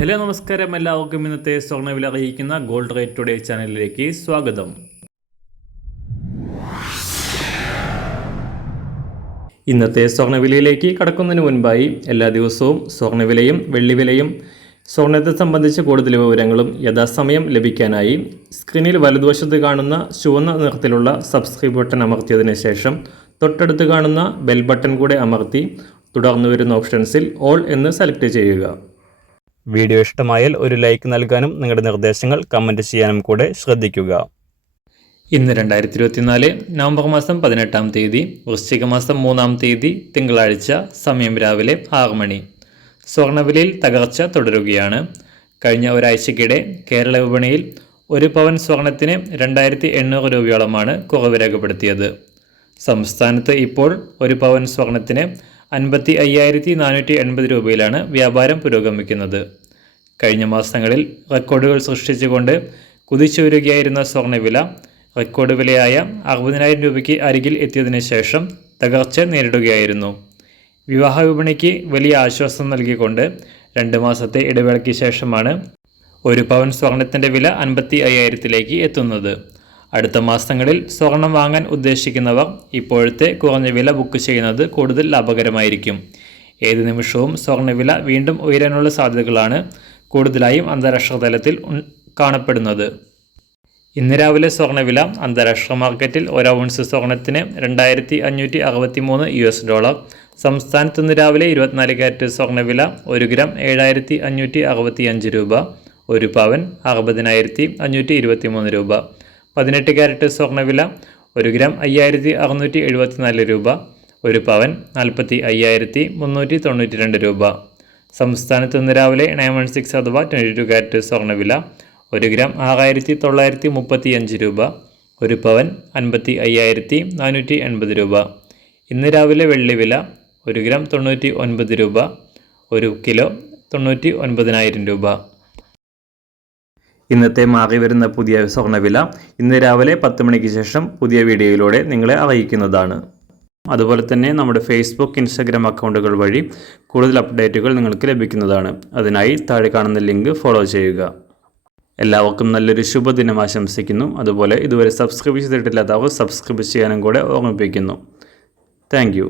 Hello നമസ്കാരം, എല്ലാവർക്കും ഇന്നത്തെ സ്വർണ്ണവില അറിയിക്കുന്ന ഗോൾഡ് റേറ്റ് ടുഡേ ചാനലിലേക്ക് സ്വാഗതം. ഇന്നത്തെ സ്വർണ്ണവിലയിലേക്ക് കടക്കുന്നതിന് മുൻപായി എല്ലാ ദിവസവും സ്വർണ്ണവിലയും വെള്ളിവിലയും സ്വർണ്ണത്തെ സംബന്ധിച്ച കൂടുതൽ വിവരങ്ങളും യഥാസമയം ലഭിക്കാനായി സ്ക്രീനിൽ വലതുവശത്ത് കാണുന്ന ചുവന്ന നിറത്തിലുള്ള സബ്സ്ക്രൈബ് ബട്ടൺ അമർത്തിയതിനു ശേഷം തൊട്ടടുത്ത് കാണുന്ന ബെൽ ബട്ടൺ കൂടെ അമർത്തി തുടർന്ന് വരുന്ന ഓപ്ഷൻസിൽ ഓൾ എന്ന് സെലക്ട് ചെയ്യുക. വീഡിയോ ഇഷ്ടമായാൽ ഒരു ലൈക്ക് നൽകാനും നിങ്ങളുടെ നിർദ്ദേശങ്ങൾ കമൻറ്റ് ചെയ്യാനും കൂടെ ശ്രദ്ധിക്കുക. ഇന്ന് 2024 നവംബർ മാസം 18-ാം തീയതി, വൃശ്ചിക മാസം 3-ാം തീയതി തിങ്കളാഴ്ച, സമയം രാവിലെ 6 മണി. സ്വർണ്ണവിലയിൽ തകർച്ച തുടരുകയാണ്. കഴിഞ്ഞ ഒരാഴ്ചക്കിടെ കേരള വിപണിയിൽ 1 പവൻ സ്വർണത്തിന് 2800 രൂപയോളമാണ് കുറവ് രേഖപ്പെടുത്തിയത്. സംസ്ഥാനത്ത് ഇപ്പോൾ 1 പവൻ സ്വർണത്തിന് 55,480 രൂപയിലാണ് വ്യാപാരം പുരോഗമിക്കുന്നത്. കഴിഞ്ഞ മാസങ്ങളിൽ റെക്കോർഡുകൾ സൃഷ്ടിച്ചുകൊണ്ട് കുതിച്ചുയരുകയായിരുന്ന സ്വർണ്ണവില റെക്കോർഡ് വിലയായ 60,000 രൂപയ്ക്ക് അരികിൽ എത്തിയതിനു ശേഷം തകർച്ച നേരിടുകയായിരുന്നു. വിവാഹ വിപണിക്ക് വലിയ ആശ്വാസം നൽകിക്കൊണ്ട് 2 മാസത്തെ ഇടവേളയ്ക്ക് ശേഷമാണ് 1 പവൻ സ്വർണത്തിൻ്റെ വില 55,000-ലേക്ക് എത്തുന്നത്. അടുത്ത മാസങ്ങളിൽ സ്വർണം വാങ്ങാൻ ഉദ്ദേശിക്കുന്നവർ ഇപ്പോഴത്തെ കുറഞ്ഞ വില ബുക്ക് ചെയ്യുന്നത് കൂടുതൽ ലാഭകരമായിരിക്കും. ഏത് നിമിഷവും സ്വർണ്ണവില വീണ്ടും ഉയരാനുള്ള സാധ്യതകളാണ് കൂടുതലായും അന്താരാഷ്ട്ര തലത്തിൽ കാണപ്പെടുന്നത്. ഇന്ന് രാവിലെ സ്വർണ്ണവില അന്താരാഷ്ട്ര മാർക്കറ്റിൽ 1 ഔൺസ് സ്വർണത്തിന് $2,563. സംസ്ഥാനത്ത് ഇന്ന് രാവിലെ 24 കാരറ്റ് സ്വർണ്ണവില 1 ഗ്രാം 7,565 രൂപ, 1 പവൻ 60,523 രൂപ. 18 കാരറ്റ് സ്വർണ്ണവില 1 ഗ്രാം 5,674 രൂപ, 1 പവൻ 45,392 രൂപ. സംസ്ഥാനത്ത് ഇന്ന് രാവിലെ 916 അഥവാ 22 കാരറ്റ് സ്വർണ്ണവില 1 ഗ്രാം 6,935 രൂപ, 1 പവൻ 55,480 രൂപ. ഇന്ന് രാവിലെ വെള്ളിവില 1 ഗ്രാം 99 രൂപ, 1 കിലോ 99,000 രൂപ. ഇന്നത്തെ മാറി വരുന്ന പുതിയ സ്വർണ്ണവില ഇന്ന് രാവിലെ 10 മണിക്ക് ശേഷം പുതിയ വീഡിയോയിലൂടെ നിങ്ങളെ അറിയിക്കുന്നതാണ്. അതുപോലെ തന്നെ നമ്മുടെ ഫേസ്ബുക്ക്, ഇൻസ്റ്റാഗ്രാം അക്കൗണ്ടുകൾ വഴി കൂടുതൽ അപ്ഡേറ്റുകൾ നിങ്ങൾക്ക് ലഭിക്കുന്നതാണ്. അതിനായി താഴെ കാണുന്ന ലിങ്ക് ഫോളോ ചെയ്യുക. എല്ലാവർക്കും നല്ലൊരു ശുഭദിനം ആശംസിക്കുന്നു. അതുപോലെ ഇതുവരെ സബ്സ്ക്രൈബ് ചെയ്തിട്ടില്ലാത്തവർ സബ്സ്ക്രൈബ് ചെയ്യാനും കൂടെ ഓർമ്മിപ്പിക്കുന്നു. താങ്ക്